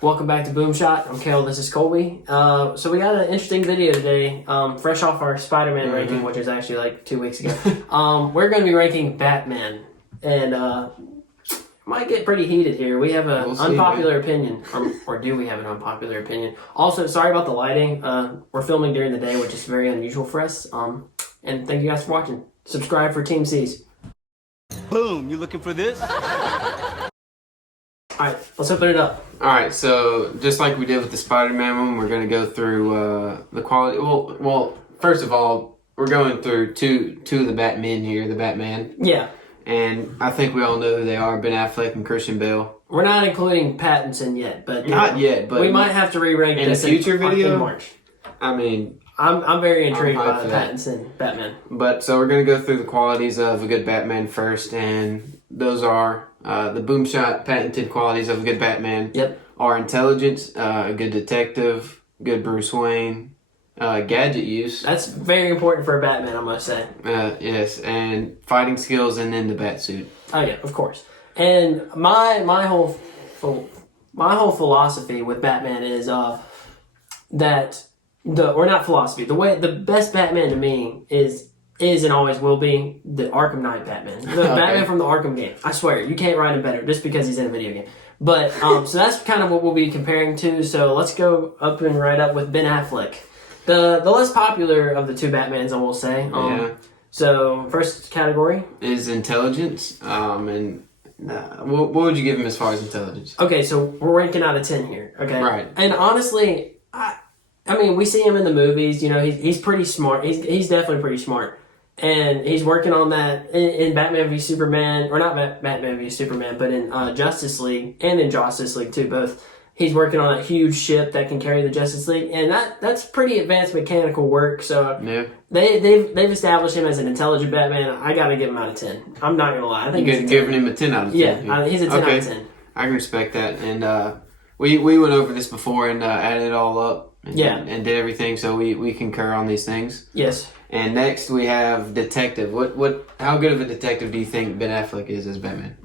Welcome back to Boom Shot. I'm Kale. This is Colby. So we got an interesting video today, fresh off our Spider-Man ranking, which was actually like 2 weeks ago. We're going to be ranking Batman, and might get pretty heated here. We have an unpopular opinion, or do we have an unpopular opinion? Also, sorry about the lighting. We're filming during the day, which is very unusual for us. And thank you guys for watching. Subscribe for Team C's. Boom! You looking for this? Alright, let's open it up. Alright, so just like we did with the Spider-Man one, we're going to go through the quality. Well, first of all, we're going through two of the Batmen here, the Batman. Yeah. And I think we all know who they are, Ben Affleck and Christian Bale. We're not including Pattinson yet, but... Not yet, but... we might have to re-rank in this a future video? in March. I mean... I'm very intrigued by the Pattinson Batman. But, so we're going to go through the qualities of a good Batman first, and those are... the boom shot patented qualities of a good Batman are intelligence, a good detective, good Bruce Wayne, gadget use. That's very important for a Batman, I must say. Yes, and fighting skills, and then the bat suit. Oh yeah, of course. And my whole philosophy with Batman is that the best Batman to me is and always will be the Arkham Knight Batman. The Batman from the Arkham game. I swear, you can't write him better just because he's in a video game. But, so that's kind of what we'll be comparing to. So let's go up and right up with Ben Affleck. The less popular of the two Batmans, I will say. So, first category? Is intelligence. And what would you give him as far as intelligence? Okay, so we're ranking out of 10 here. Okay. Right. And honestly, I mean, we see him in the movies. You know, he's pretty smart. He's definitely pretty smart. And he's working on that in Batman v Superman, or not Batman v Superman, but in Justice League, and in Justice League too, both. He's working on a huge ship that can carry the Justice League, and that's pretty advanced mechanical work. So they've established him as an intelligent Batman. I gotta give him out of 10. I'm not gonna lie. I think you're giving him a 10 out of 10. Yeah, he's a 10 out of 10. I can respect that, and we went over this before and added it all up. And did everything, so we concur on these things. Yes. And next we have detective. How good of a detective do you think Ben Affleck is as Batman?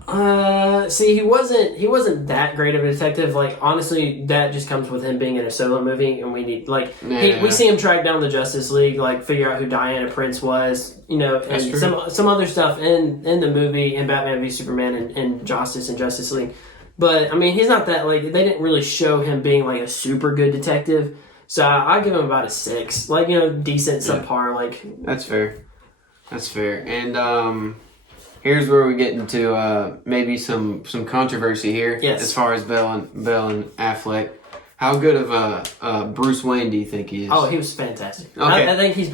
See, he wasn't that great of a detective. Like, honestly, that just comes with him being in a solo movie, and we need we see him track down the Justice League, like figure out who Diana Prince was, you know, and some other stuff in the movie, in Batman v Superman and Justice League. But I mean, he's not that, like, they didn't really show him being like a super good detective. So I give him about a 6, like, you know, decent, subpar, like. That's fair. And here's where we get into maybe some controversy here. Yes. As far as Bale and Affleck, how good of a Bruce Wayne do you think he is? Oh, he was fantastic. Okay. I think he's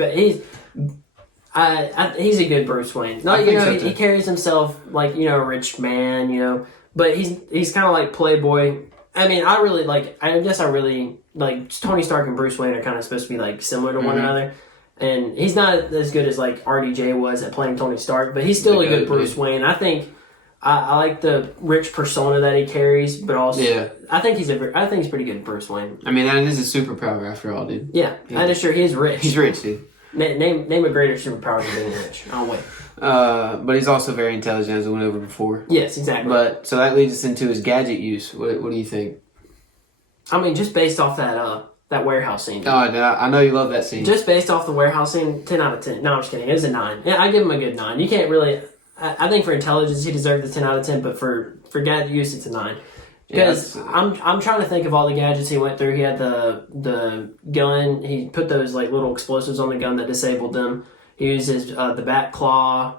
a good Bruce Wayne. No, you know, he carries himself like, you know, a rich man, you know, but he's kind of like playboy. I mean, I guess I really like Tony Stark and Bruce Wayne are kind of supposed to be like similar to one another, and he's not as good as like RDJ was at playing Tony Stark, but he's still a good Bruce Wayne. I think I like the rich persona that he carries, but also I think he's pretty good at Bruce Wayne. I mean, that is a superpower after all, dude. Yeah, that is true. He is rich. He's rich, dude. Name a greater superpower than being rich. I'll wait. But he's also very intelligent, as we went over before. Yes, exactly. But so that leads us into his gadget use. What do you think? I mean, just based off that warehouse scene. Oh, I know you love that scene. Just based off the warehouse scene, 10 out of 10. No, I'm just kidding. It was a 9. Yeah, I give him a good 9. You can't really... I think for intelligence, he deserved the 10 out of 10, but for gadget use, it's a 9. Because I'm trying to think of all the gadgets he went through. He had the gun. He put those like little explosives on the gun that disabled them. He uses the bat claw.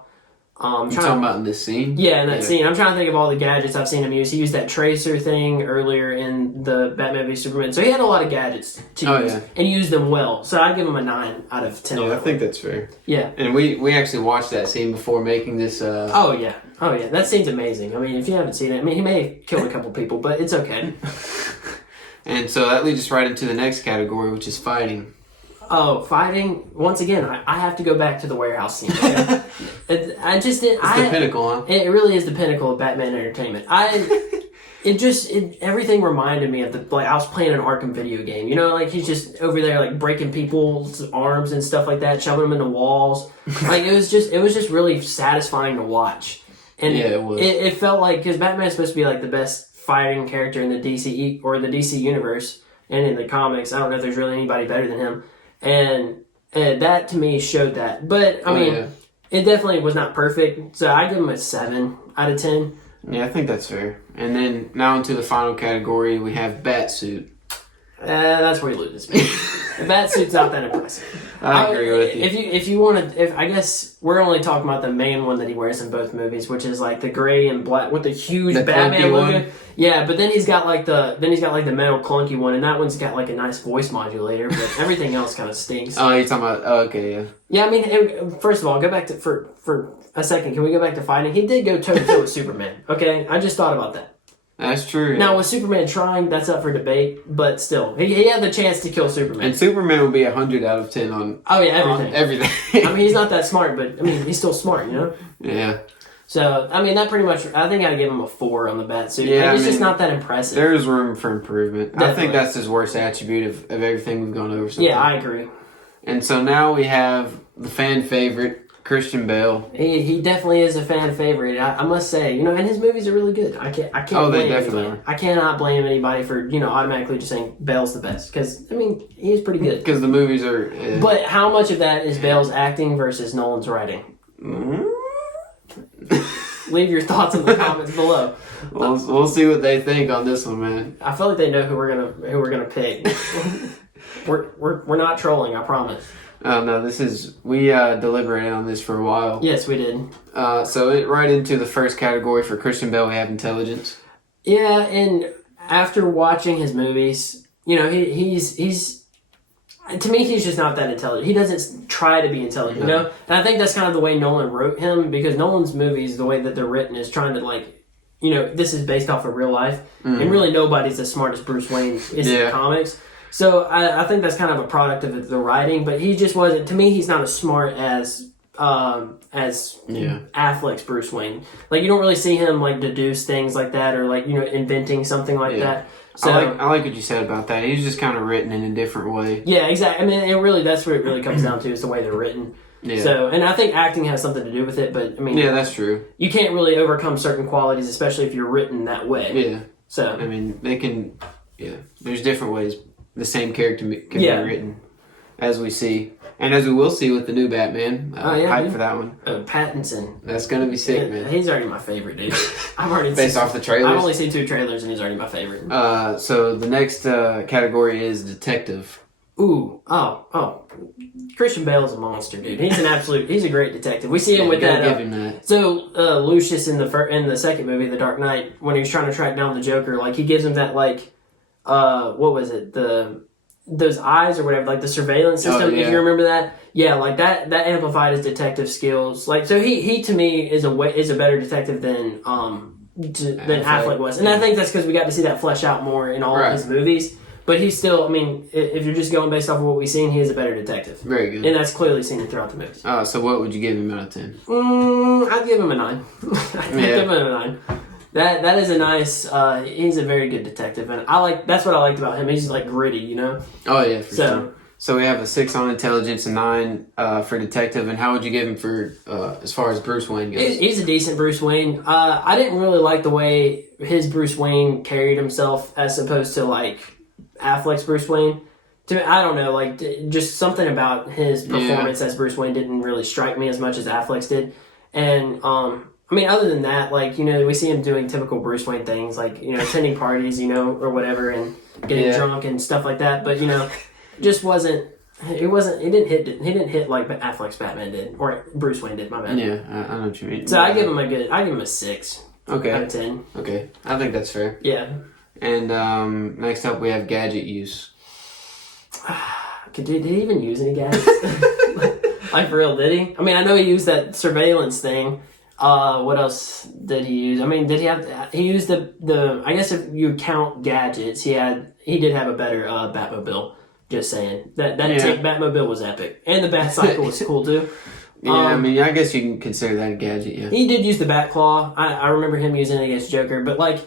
You're talking about in this scene? Yeah, in that scene. I'm trying to think of all the gadgets I've seen him use. He used that tracer thing earlier in the Batman v Superman. So he had a lot of gadgets to use. And he used them well. So I'd give him a 9 out of 10. Yeah, I think that's fair. Yeah. And we actually watched that scene before making this... Oh, yeah. That scene's amazing. I mean, if you haven't seen it, I mean, he may have killed a couple people, but it's okay. And so that leads us right into the next category, which is fighting. Oh, fighting. Once again, I have to go back to the warehouse scene. Okay? It's the pinnacle, huh? It really is the pinnacle of Batman entertainment. Everything reminded me of I was playing an Arkham video game. You know, like he's just over there like breaking people's arms and stuff like that, shoving them into walls. Like it was just really satisfying to watch. And yeah, it was. It felt like, because Batman's supposed to be like the best fighting character in the DC or the DC universe and in the comics. I don't know if there's really anybody better than him, and that to me showed that. But I mean, it definitely was not perfect. So I give him a 7 out of 10. Yeah, I think that's fair. And then now into the final category, we have Batsuit. That's where he loses me. The Batsuit's not that impressive. I agree with you. If you want to, I guess we're only talking about the main one that he wears in both movies, which is like the gray and black with the huge Batman logo. Yeah, but then he's got like the metal clunky one, and that one's got like a nice voice modulator, but everything else kind of stinks. Oh, you're talking about? Oh, okay, yeah. Yeah, I mean, first of all, go back to for a second. Can we go back to fighting? He did go toe to toe with Superman. Okay, I just thought about that. That's true. Now, with Superman trying, that's up for debate, but still, he had the chance to kill Superman. And Superman will be 100 out of 10 on... Oh, yeah, everything. On everything. I mean, he's not that smart, but, I mean, he's still smart, you know? Yeah. So, I mean, that pretty much... I think I'd give him a 4 on the Batsuit. Yeah, he's just not that impressive. There's room for improvement. Definitely. I think that's his worst attribute of everything we've gone over so far. Yeah, I agree. And so now we have the fan favorite, Christian Bale. He definitely is a fan favorite. I must say, you know, and his movies are really good. I can't blame anybody. I cannot blame anybody for, you know, automatically just saying Bale's the best, because I mean he is pretty good. Because the movies are. But how much of that is Bale's acting versus Nolan's writing? Leave your thoughts in the comments below. We'll see what they think on this one, man. I feel like they know who we're gonna pick. we're not trolling, I promise. Oh, no, we deliberated on this for a while. Yes, we did. So right into the first category for Christian Bale, we have intelligence. Yeah, and after watching his movies, you know, he's to me, he's just not that intelligent. He doesn't try to be intelligent, you know? And I think that's kind of the way Nolan wrote him, because Nolan's movies, the way that they're written, is trying to, like, you know, this is based off of real life, and really nobody's as smart as Bruce Wayne is in the comics. So I think that's kind of a product of the writing, but he just wasn't. To me, he's not as smart as Affleck's Bruce Wayne. Like, you don't really see him like deduce things like that, or like, you know, inventing something like that. So I like what you said about that. He's just kind of written in a different way. Yeah, exactly. I mean, that's what it really comes down to, is the way they're written. Yeah. So, and I think acting has something to do with it, but I mean, yeah, that's true. You can't really overcome certain qualities, especially if you're written that way. Yeah. So I mean, they can. Yeah, there's different ways the same character can be written, as we see, and as we will see with the new Batman. Hype for that one. Pattinson. That's gonna be sick, man. He's already my favorite, dude. I've already based off the trailers. I've only seen 2 trailers, and he's already my favorite. So the next category is detective. Ooh, Christian Bale's a monster, dude. He's a great detective. We see him with that. Give him that. So Lucius in the second movie, The Dark Knight, when he was trying to track down the Joker, like he gives him that like. What was it? Those eyes or whatever, like the surveillance system. If you remember that, like that amplified his detective skills. Like, so he to me is a better detective than Affleck was, and I think that's because we got to see that flesh out more in all of his movies. But he's still, I mean, if you're just going based off of what we've seen, he is a better detective. Very good, and that's clearly seen throughout the movies. So what would you give him out of 10? I'd give him a 9. I'd give him a 9. That is a nice. He's a very good detective, and that's what I liked about him. He's like gritty, you know. Oh yeah, for sure. So we have a 6 on intelligence, a 9 for detective, and how would you give him for as far as Bruce Wayne goes? He's a decent Bruce Wayne. I didn't really like the way his Bruce Wayne carried himself as opposed to like Affleck's Bruce Wayne. To me, I don't know, like just something about his performance as Bruce Wayne didn't really strike me as much as Affleck's did, and I mean, other than that, like, you know, we see him doing typical Bruce Wayne things, like, you know, attending parties, you know, or whatever, and getting drunk and stuff like that. But, you know, just he didn't hit like Affleck's Batman did, or Bruce Wayne did, my bad. Yeah, I know what you mean. So I give him a 6. Okay. Out of 10. Okay. I think that's fair. Yeah. And next up we have gadget use. Did he even use any gadgets? Like, for real, did he? I mean, I know he used that surveillance thing. What else did he use? I mean, he used the I guess if you count gadgets, he did have a better Batmobile. Just saying. That Batmobile was epic. And the Batcycle was cool too. Yeah, I mean, I guess you can consider that a gadget, yeah. He did use the Batclaw. I remember him using it against Joker, but like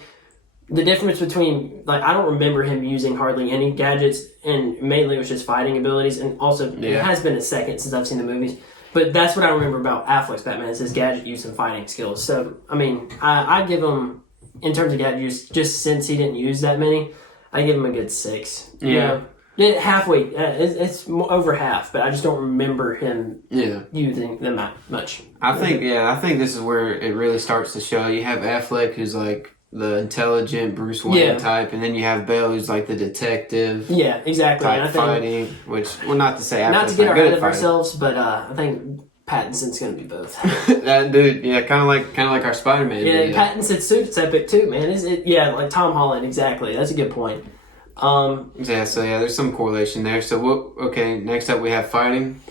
the difference between, like, I don't remember him using hardly any gadgets, and mainly it was just fighting abilities, and also it has been a second since I've seen the movies. But that's what I remember about Affleck's Batman, is his gadget use and fighting skills. So, I mean, I'd give him in terms of gadget use, just since he didn't use that many, I give him a good 6. Yeah. Halfway. It's over half, but I just don't remember him using them that much. I think this is where it really starts to show. You have Affleck, who's like the intelligent Bruce Wayne type, and then you have Bale, who's like the detective. Yeah, exactly. Type fighting, which, well, not to say Affleck's not to get good ahead at of ourselves, but I think Pattinson's going to be both. That dude, yeah, kind of like our Spider-Man. Yeah, Pattinson's suit's epic too, man. Is it? Yeah, like Tom Holland, exactly. That's a good point. There's some correlation there. So next up we have fighting.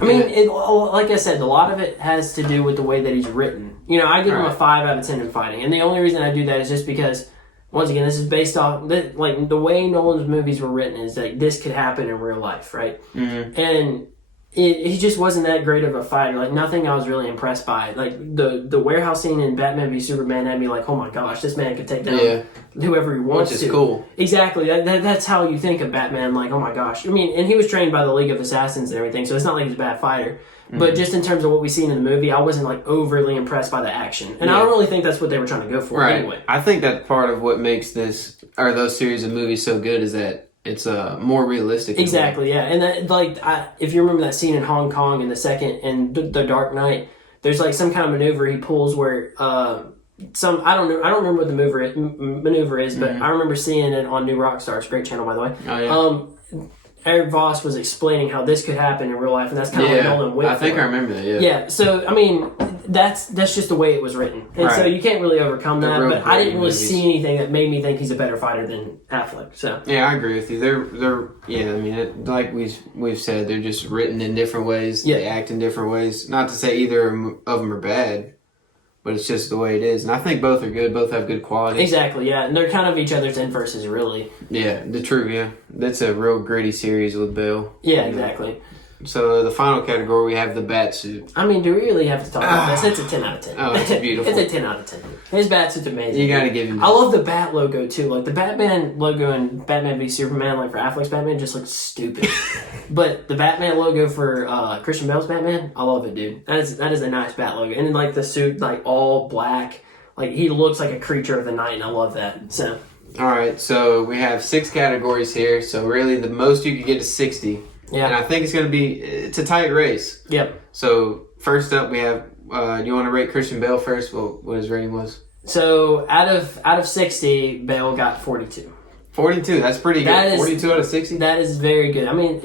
I mean, like I said, a lot of it has to do with the way that he's written. I give him a 5 out of 10 in fighting, and the only reason I do that is just because, once again, this is based off the way Nolan's movies were written is that this could happen in real life, right? Mm-hmm. And he just wasn't that great of a fighter. Like, nothing I was really impressed by. Like, the warehouse scene in Batman v Superman had me like, oh my gosh, this man could take down whoever he wants to. Which is cool. Exactly. That's how you think of Batman. Like, oh my gosh. I mean, and he was trained by the League of Assassins and everything, so it's not like he's a bad fighter. Mm-hmm. But just in terms of what we've seen in the movie, I wasn't like overly impressed by the action. And I don't really think that's what they were trying to go for anyway. I think that part of what makes those series of movies so good is that it's more realistic. Exactly, yeah. And that, if you remember that scene in Hong Kong in The Dark Knight, there's like some kind of maneuver he pulls where I don't remember what the maneuver is, but I remember seeing it on New Rockstars, great channel by the way. Oh yeah. Eric Voss was explaining how this could happen in real life, and that's kind of what Nolan went for. I think I remember that. Yeah. Yeah. So I mean, that's just the way it was written, and so you can't really overcome that. But I didn't really see anything that made me think he's a better fighter than Affleck. So yeah, I agree with you. They're I mean, like we've said, they're just written in different ways. Yeah. They act in different ways. Not to say either of them are bad, but it's just the way it is. And I think both are good. Both have good qualities. Exactly, yeah. And they're kind of each other's inverses, really. Yeah, yeah. That's a real gritty series with Bale. Yeah, exactly. So the final category, we have the bat suit. I mean, do we really have to talk about this? It's a 10 out of 10. Oh, it's beautiful. It's a 10 out of 10. His bat suit's amazing. You gotta give him that. I love the bat logo, too. Like, the Batman logo in Batman v Superman, like for Affleck's Batman, just looks stupid. But the Batman logo for Christian Bale's Batman, I love it, dude. That is a nice bat logo. And then, like, the suit, like, all black. Like, he looks like a creature of the night, and I love that. So. All right, so we have 6 categories here. So really, the most you could get is 60. Yeah. And I think it's a tight race. Yep. So first up, we have. Do you want to rate Christian Bale first? Well, what his rating was? So out of 60, Bale got 42. 42. That's pretty good. 42 out of 60. That is very good. I mean,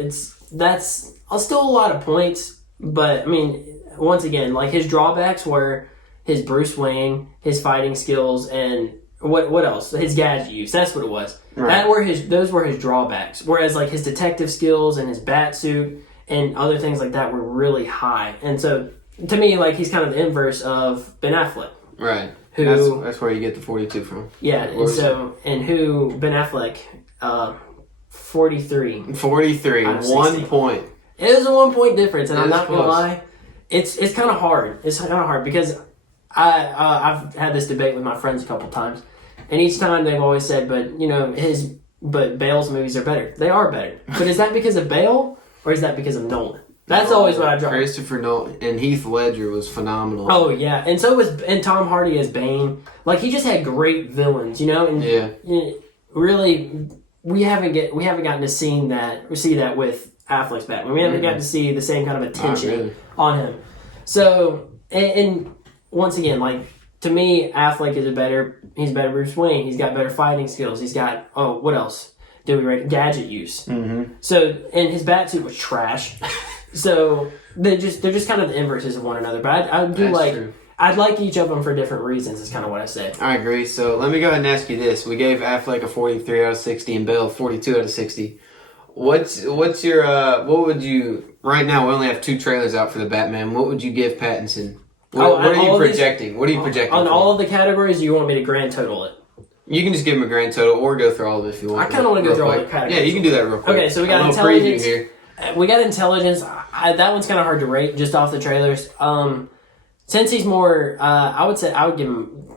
that's still a lot of points, but I mean, once again, like his drawbacks were his Bruce Wayne, his fighting skills, and what else? His gadget use. That's what it was. Right. Those were his drawbacks. Whereas like his detective skills and his bat suit and other things like that were really high. And so to me, like he's kind of the inverse of Ben Affleck. Right. That's where you get the 42 from. Yeah. And who Ben Affleck 43. 43. 1 point. It was a 1 point difference, and I'm not gonna lie. It's kind of hard. It's kind of hard because I've had this debate with my friends a couple times. And each time they've always said, but Bale's movies are better. They are better. But is that because of Bale or is that because of Nolan? That's always what I draw. Christopher Nolan and Heath Ledger was phenomenal. Oh yeah, and so was Tom Hardy as Bane. Like he just had great villains, And really, we haven't gotten to see that with Affleck's Batman. We haven't gotten to see the same kind of attention on him. So and once again, like. To me, Affleck he's better Bruce Wayne. He's got better fighting skills. He's got, what else? Did we rate? Gadget use. Mm-hmm. So, and his bat suit was trash. So, they're just kind of the inverses of one another. But I'd like each of them for different reasons is kind of what I say. I agree. So, let me go ahead and ask you this. We gave Affleck a 43 out of 60 and Bale 42 out of 60. What's your, what would you, right now we only have 2 trailers out for the Batman. What would you give Pattinson? What are you projecting? What are you projecting? On all of the categories, you want me to grand total it? You can just give him a grand total or go through all of it if you want. I kind of want to go through all the categories. Yeah, you can do that real quick. Okay, so we got intelligence. Here. We got intelligence. That one's kind of hard to rate just off the trailers. Since he's more, I would give him.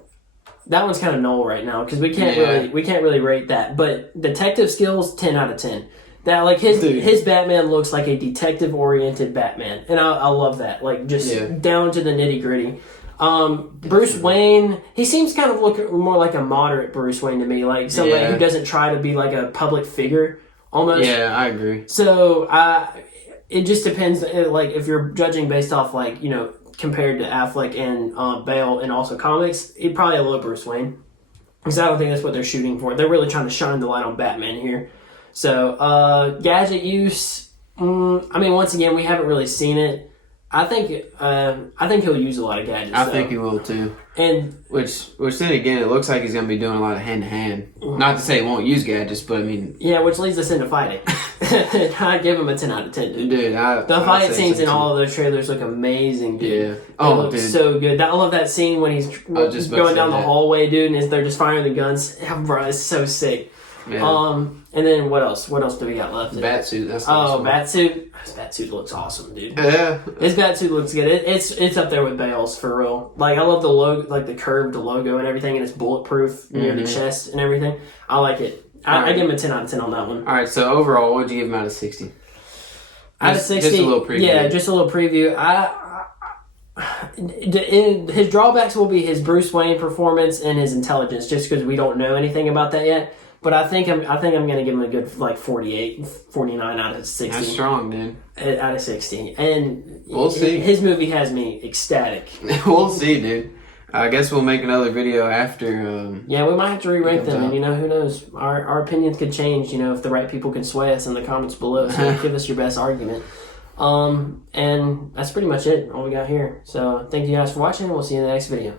That one's kind of null right now because we can't really rate that. But detective skills, 10 out of 10. That like his Batman looks like a detective oriented Batman, and I love that. Like just down to the nitty gritty. Bruce Wayne, he seems kind of look more like a moderate Bruce Wayne to me, like somebody who doesn't try to be like a public figure almost. Yeah, I agree. So it just depends. Like if you're judging based off like compared to Affleck and Bale and also comics, he'd probably a little Bruce Wayne. Because I don't think that's what they're shooting for. They're really trying to shine the light on Batman here. So gadget use. I mean, once again, we haven't really seen it. I think he'll use a lot of gadgets. I think he will too. And which then again, it looks like he's going to be doing a lot of hand to hand. Not to say he won't use gadgets, but I mean, yeah, which leads us into fighting. I give him a 10 out of 10, dude. The fight scenes in all of those trailers look amazing, dude. Yeah. They look so good. I love that scene when he's going down the hallway, dude, and they're just firing the guns. Bro, it's so sick. Yeah. And then what else? What else do we got left? Batsuit. That's Batsuit. His Batsuit looks awesome, dude. Yeah. His Batsuit looks good. It's up there with Bale's for real. Like I love the logo, like the curved logo and everything, and it's bulletproof near the chest and everything. I like it. I give him a 10 out of 10 on that one. All right. So overall, what would you give him out of 60? Out of 60. Just a little preview. Yeah, just a little preview. His drawbacks will be his Bruce Wayne performance and his intelligence, just because we don't know anything about that yet. But I think I'm going to give him a good 48, 49 out of 60. That's strong, dude. Out of 60. And we'll see. His movie has me ecstatic. We'll see, dude. I guess we'll make another video after. Yeah, we might have to re-rank them, and who knows? Our opinions could change. If the right people could sway us in the comments below. So give us your best argument. And that's pretty much it. All we got here. So thank you guys for watching. We'll see you in the next video.